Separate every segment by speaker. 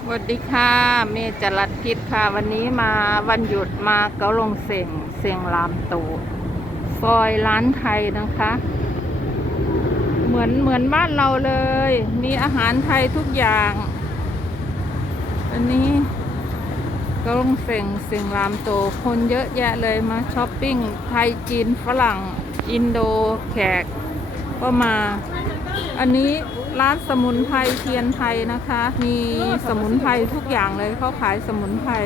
Speaker 1: สวัสดีค่ะเมย์จรัสพิษค่ะวันนี้มาวันหยุดมาเกาลงเสียงลามตูซอยร้านไทยนะคะเหมือนบ้านเราเลยมีอาหารไทยทุกอย่างอันนี้เกาลงเสียงลามตูคนเยอะแยะเลยมาช้อปปิ้งไทยจีนฝรั่งอินโดแขกก็มาอันนี้ร้านสมุนไพรเทียนไทยนะคะมีสมุนไพรทุกอย่างเลยเขาขายสมุนไพร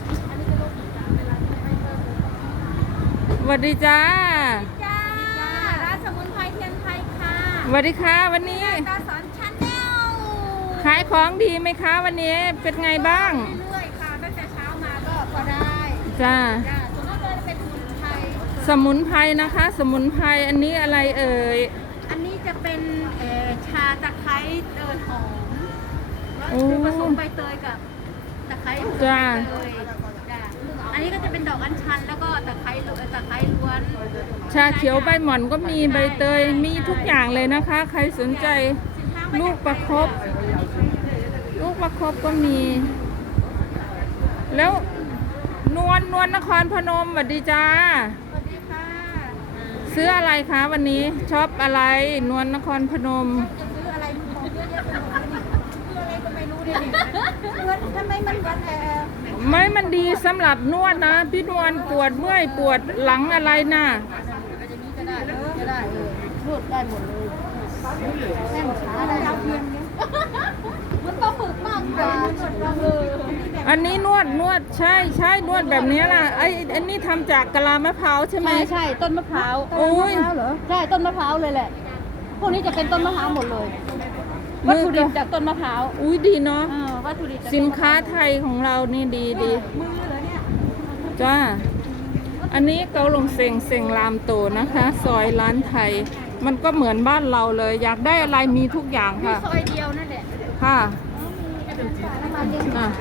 Speaker 1: สวัสดีจ้า
Speaker 2: จ้าร้านสมุนไพรเทียนไทยค่ะ
Speaker 1: สวัสดีค่ะวันนี้
Speaker 2: ตาสอนชาแนล
Speaker 1: ขายของดีไหมคะวันนี้เป็นไงบ้าง
Speaker 2: เรื่อยๆค่ะตั้งแต่เช้ามาก็พอได้
Speaker 1: จ้า
Speaker 2: ส่วนมากก็จะเป็นสมุนไพร
Speaker 1: นะคะสมุนไพรอันนี้อะไรเอ่ย
Speaker 2: อันนี้จะเป็นชาตะไคร้เตยหอมคือผสมใบเตยกับตะไคร้
Speaker 1: จ้า
Speaker 2: อันนี้ก็จะเป็นดอกอัญชันแล้วก็ตะไคร้ล้วน
Speaker 1: ชาเขียวใบหม่อนก็มีใบเตยมีทุกอย่างเลยนะคะใครสนใจลูกประคบก็มี แล้วนวลนครพนมสวัสดีจ้า
Speaker 2: สวัสดีค่ะ
Speaker 1: ซื้ออะไรคะวันนี้ชอบอะไรนวลนครพนม
Speaker 2: จะซื้ออะไรของเยอะแยะไปหมดเลยซื้ออะไรก็ไม่รู้เลยทำไมมันเหมือน
Speaker 1: ไม่มันดีสำหรับนวดนะพี่นวลปวดเมื่อยปวดหลังอะไรนะ
Speaker 2: จะได้นวดได้หมดเลยแม่หมดขาได้เพียงนี้มันต้องฝึกมากเลย
Speaker 1: อันนี้นวดใช่นวดแบบนี้ล่ะอันนี้ทำจากกะลามะพร้าวใช่ไหม
Speaker 2: ใช่ต้นมะพร้าว
Speaker 1: โอ้ย
Speaker 2: ใช่ต้นมะพร้าวเลยแหละพวกนี้จะเป็นต้นมะพร้าวหมดเลยวัตถุดิบจากต้นมะพร้าว
Speaker 1: อุ้ยดีเนาะ
Speaker 2: วัตถุดิบ
Speaker 1: สินค้าไทยของเรานี่ดี
Speaker 2: มือเหรอเนี่ย
Speaker 1: จ้าอันนี้เกาลงเสียงลามโตนะคะซอยร้านไทยมันก็เหมือนบ้านเราเลยอยากได้อะไรมีทุกอย่างค่ะ
Speaker 2: ซอยเดียวนั่นแหละ
Speaker 1: ค่ะ
Speaker 2: อ่ะ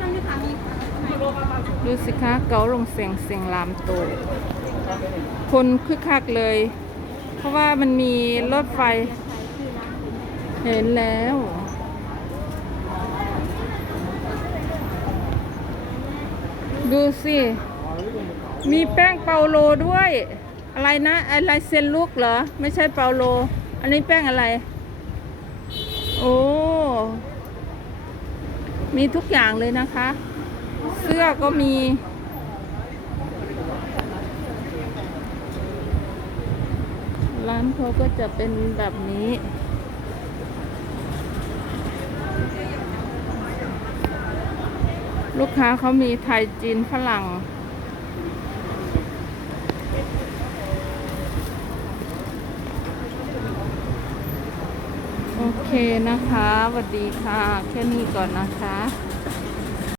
Speaker 1: ดูสิคะเกาลงเสียงลามโตคนคึกคักเลยเพราะว่ามันมีรถไฟเห็นแล้วดูสิมีแป้งเปาโลด้วยอะไรนะอะไรเซนลูกเหรอไม่ใช่เปาโลอันนี้แป้งอะไรโอ้มีทุกอย่างเลยนะคะเสื้อก็มีร้านเขาก็จะเป็นแบบนี้ลูกค้าเขามีไทยจีนฝรั่งโอเคนะคะสวัสดีค่ะแค่นี้ก่อนนะคะ